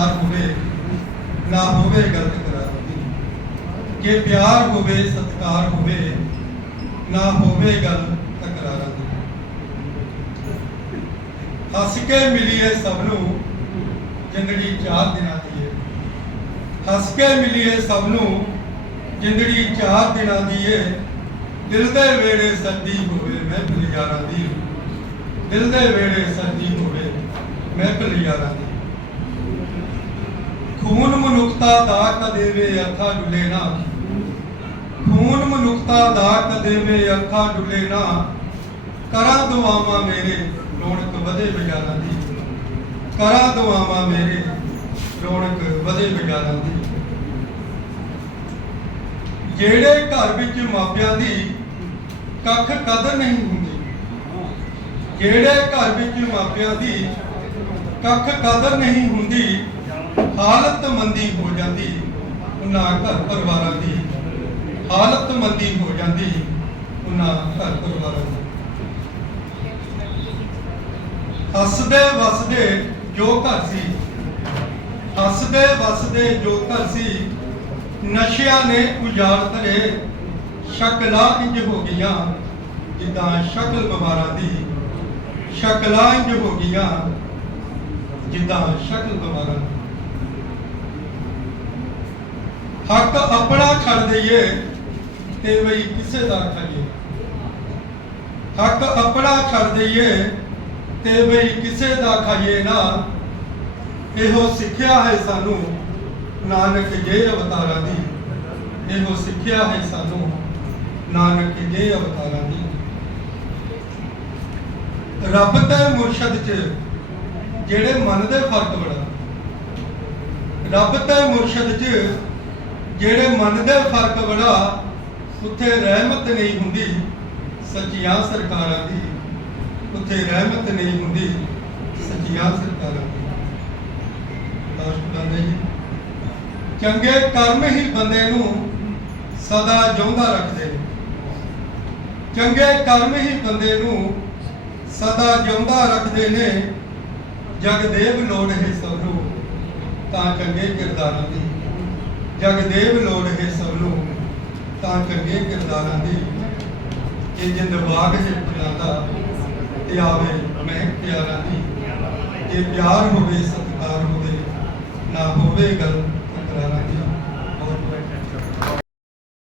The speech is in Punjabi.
ਸਤਕਾਰ ਹੋਵੇ ਨਾ ਹੋਵੇ ਗਲਤ ਕਰਾਰ ਜੇ ਪਿਆਰ ਹੋਵੇ, ਸਤਕਾਰ ਹੋਵੇ ਨਾ ਹੋਵੇ ਗੱਲ ਤਕਰਾਰਾਂ ਦੀ ਹੱਸ ਕੇ ਮਿਲੀਏ ਸਭ ਨੂੰ ਜ਼ਿੰਦਗੀ ਚਾਰ ਦਿਨਾਂ ਦੀ ਏ। ਹੱਸ ਕੇ ਮਿਲੀਏ ਸਭ ਨੂੰ ਜ਼ਿੰਦਗੀ ਚਾਰ ਦਿਨਾਂ ਦੀ ਏ। ਦਿਲ ਦੇ ਵੇੜੇ ਸਰਦੀ ਹੋਵੇ ਮੈਂ ਭੁੱਲ ਯਾਰਾਂ ਦੀ। ਦਿਲ ਦੇ ਵੇੜੇ ਸਰਦੀ ਹੋਵੇ ਮੈਂ ਭੁੱਲ ਯਾਰਾਂ ਦੀ। ਖੂਨ ਮਨੁੱਖਤਾ ਦਾ ਕਦੇ ਵੇ ਅੱਖਾਂ ਡੁੱਲੇ ਨਾ। ਖੂਨ ਮਨੁੱਖਤਾ ਦਾ ਕਦੇ ਅੱਖਾਂ ਡੁੱਲੇ ਨਾ। ਕਰਾਂ ਦੁਆਵਾਂ ਮੇਰੇ, ਰੌਣਕ ਵਧੇ ਵਿਚਾਰਾਂ ਦੀ। ਕਰਾਂ ਦੁਆਵਾਂ ਮੇਰੇ, ਰੌਣਕ ਵਧੇ ਵਿਚਾਰਾਂ ਦੀ। ਜਿਹੜੇ ਘਰ ਵਿੱਚ ਮਾਪਿਆਂ ਦੀ ਕੱਖ ਕਦਰ ਨਹੀਂ ਹੁੰਦੀ, ਜਿਹੜੇ ਘਰ ਵਿੱਚ ਮਾਪਿਆਂ ਦੀ ਕੱਖ ਕਦਰ ਨਹੀਂ ਹੁੰਦੀ ਹਾਲਤ ਮੰਦੀ ਹੋ ਜਾਂਦੀ, ਉਹਨਾਂ ਘਰ ਪਰਿਵਾਰਾਂ ਦੀ। ਹਾਲਤ ਮੰਦੀ ਹੋ ਜਾਂਦੀ, ਉਹਨਾਂ ਘਰ ਪਰਿਵਾਰਾਂ ਦੀ। ਹੱਸਦੇ ਵਸਦੇ ਜੋ ਘਰ ਸੀ, ਹੱਸਦੇ ਵਸਦੇ ਜੋ ਘਰ ਸੀ, ਨਸ਼ਿਆਂ ਨੇ ਉਜਾੜ ਧਰੇ ਸ਼ਕਲਾਂ ਇੰਜ ਹੋ ਗਈਆਂ, ਜਿੱਦਾਂ ਸ਼ਕਲ ਬਿਮਾਰਾਂ ਦੀ। ਸ਼ਕਲਾਂ ਇੰਜ ਹੋ ਗਈਆਂ, ਜਿੱਦਾਂ ਸ਼ਕਲ ਬਿਮਾਰਾਂ ਦੀ। ਹੱਕ ਆਪਣਾ ਛੱਡ ਦਈਏ ਤੇ ਬਈ ਕਿਸੇ ਦਾ ਖਾਈਏ ਹੱਕ ਆਪਣਾ ਛੱਡ ਦਈਏ ਤੇ ਬਈ ਕਿਸੇ ਦਾ ਖਾਈਏ ਨਾ। ਇਹੋ ਸਿੱਖਿਆ ਹੈ ਸਾਨੂੰ, ਨਾਨਕ ਜੇ ਅਵਤਾਰਾਂ ਦੀ। ਇਹੋ ਸਿੱਖਿਆ ਹੈ ਸਾਨੂੰ, ਨਾਨਕ ਜੇ ਅਵਤਾਰਾਂ ਦੀ। ਰੱਬ ਤੇ ਮੁਰਸ਼ਦ ਚ ਜਿਹੜੇ ਮਨ ਦੇ ਫ਼ਰਕ ਬੜਾ। ਰੱਬ ਤੇ ਮੁਰਸ਼ਦ ਚ ਜਿਹੜੇ ਮਨ ਦੇ ਫ਼ਰਕ ਬੜਾ, ਉੱਥੇ ਰਹਿਮਤ ਨਹੀਂ ਹੁੰਦੀ ਸੱਚੀਆਂ ਸਰਕਾਰਾਂ ਦੀ। ਉੱਥੇ ਰਹਿਮਤ ਨਹੀਂ ਹੁੰਦੀ ਸੱਚੀਆਂ ਸਰਕਾਰਾਂ ਦੀ। ਲਾਸਟ ਬੰਦੇ ਜੀ। ਚੰਗੇ ਕਰਮ ਹੀ ਬੰਦੇ ਨੂੰ ਸਦਾ ਜਿਉਂਦਾ ਰੱਖਦੇ ਨੇ। ਚੰਗੇ ਕਰਮ ਹੀ ਬੰਦੇ ਨੂੰ ਸਦਾ ਜਿਉਂਦਾ ਰੱਖਦੇ ਨੇ। ਜਗਦੇਵ ਲੋੜ ਹੈ ਸਭ ਨੂੰ ਤਾਂ ਚੰਗੇ ਕਿਰਦਾਰਾਂ ਦੀ। ਜਗਦੇਵ ਲੋੜ ਹੈ ਸਭ ਨੂੰ, ਤਾਂ ਚੰਗੇ ਕਿਰਦਾਰਾਂ ਦੀ ਜੇ ਜਿੰਦ ਬਾਗ ਹੈ ਫੁੱਲਾਂ ਦਾ ਤੇ ਆਵੇ ਮੈਂ ਪਿਆਰਾਂ ਦੀ, ਜੇ ਪਿਆਰ ਹੋਵੇ, ਸਤਿਕਾਰ ਹੋਵੇ, ਨਾ ਹੋਵੇ ਗੱਲ